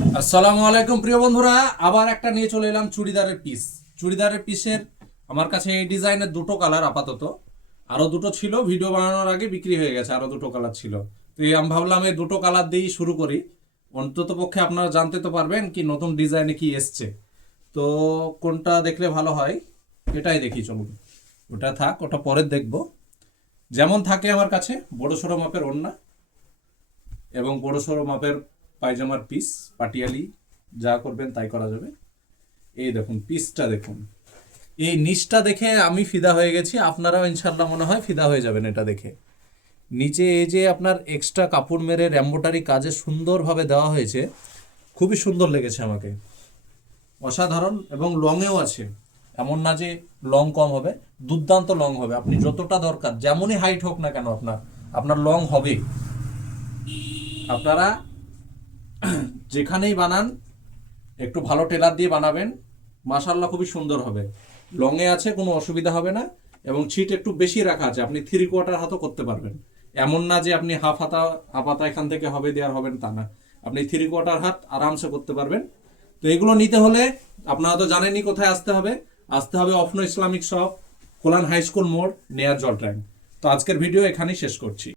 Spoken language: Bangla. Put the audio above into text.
আসসালামু আলাইকুম প্রিয় বন্ধুরা, আবার একটা নিয়ে চলে এলাম চুড়িদারের পিস। চুড়িদারের পিসের আমার কাছে এই ডিজাইনের দুটো কালার আপাতত, আরো দুটো ছিল ভিডিও বানানোর আগে বিক্রি হয়ে গেছে, আরো দুটো কালার ছিল। তো আমি ভাবলাম এই দুটো কালার দিয়েই শুরু করি, অন্তত পক্ষে আপনারা জানতে তো পারবেন কি নতুন ডিজাইনে কি এসছে। তো কোনটা দেখলে ভালো হয় এটাই দেখি, চলুন। ওটা থাক, ওটা পরে দেখব। যেমন থাকে আমার কাছে বড় সড়ো মাপের ওড়না এবং বড় সড়ো মাপের পায়জামার পিস, পাটিয়ালি যা করবেন তাই করা যাবে। এই দেখুন পিসটা দেখুন, এই নিচটা দেখে আমি ফিদা হয়ে গেছি, আপনারাও ইনশাল্লাহ মনে হয় ফিদা হয়ে যাবেন এটা দেখে। নিচে এই যে আপনার এক্সট্রা কাপড় মেরে এমব্রয়ডারি কাজে সুন্দরভাবে দেওয়া হয়েছে, খুবই সুন্দর লেগেছে আমাকে, অসাধারণ। এবং লংয়েও আছে, এমন না যে লং কম হবে, দুর্দান্ত লং হবে। আপনি যতটা দরকার যেমনই হাইট হোক না কেন আপনার আপনার লং হবে। আপনারা যেখানেই বানান একটু ভালো টেলার দিয়ে বানাবেন, মাশাআল্লাহ খুবই সুন্দর হবে। লংয়ে আছে, কোনো অসুবিধা হবে না। এবং ছিট একটু বেশি রাখা আছে, আপনি 3/4 হাতও করতে পারবেন। এমন না যে আপনি হাফ হাতা এখান থেকে হবে দেওয়ার হবেন, তা না। আপনি 3/4 হাত আরামসে করতে পারবেন। তো এগুলো নিতে হলে আপনারা তো জানেনই কোথায় আসতে হবে। আসতে হবে অফনো Islamic shop, Kalyan high school মোড়, নেয়ার জল ট্যাঙ্ক। তো আজকের ভিডিও এখানেই শেষ করছি।